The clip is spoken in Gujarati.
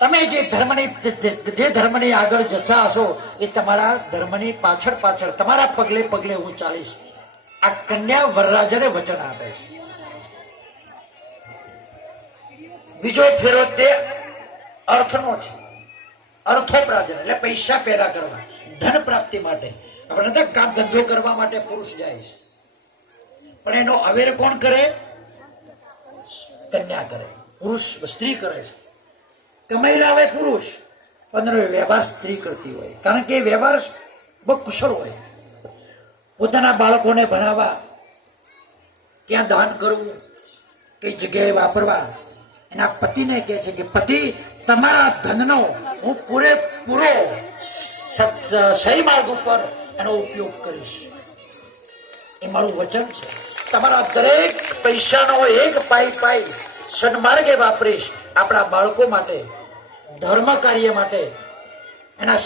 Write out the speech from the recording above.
તમે જે ધર્મની આગળ જતા હશો એ તમારા ધર્મની પાછળ પાછળ તમારા પગલે પગલે હું ચાલીશ. આ કન્યા વરરાજાને વચન આપે છે. બીજો ફેરો તે અર્થનો છે. અર્થોપાર્જન એટલે પૈસા પેદા કરવા, ધન પ્રાપ્તિ માટે. આપણે કામ ધંધો કરવા માટે પુરુષ જાય છે, પણ એનો અવેર કોણ કરે? કન્યા કરે. પુરુષ સ્ત્રી કરે છે. કમાઈ લાવે પુરુષ, પણ વ્યવહાર સ્ત્રી કરતી હોય, કારણ કે વ્યવહાર બહુ કુશળ હોય. પોતાના બાળકોને ભણાવવા, ક્યાં દાન કરવું, કઈ જગ્યાએ વાપરવા, એના પતિને કહે છે કે પતિ, તમારા ધનનો હું પૂરેપૂરો સહી માર્ગ ઉપર એનો ઉપયોગ કરીશ. એ મારું વચન છે. તમારા દરેક પૈસાનો એક પાઈ સન્માર્ગે વાપરીશ. આપણા બાળકો માટે, ધર્મ કાર્ય માટે, એના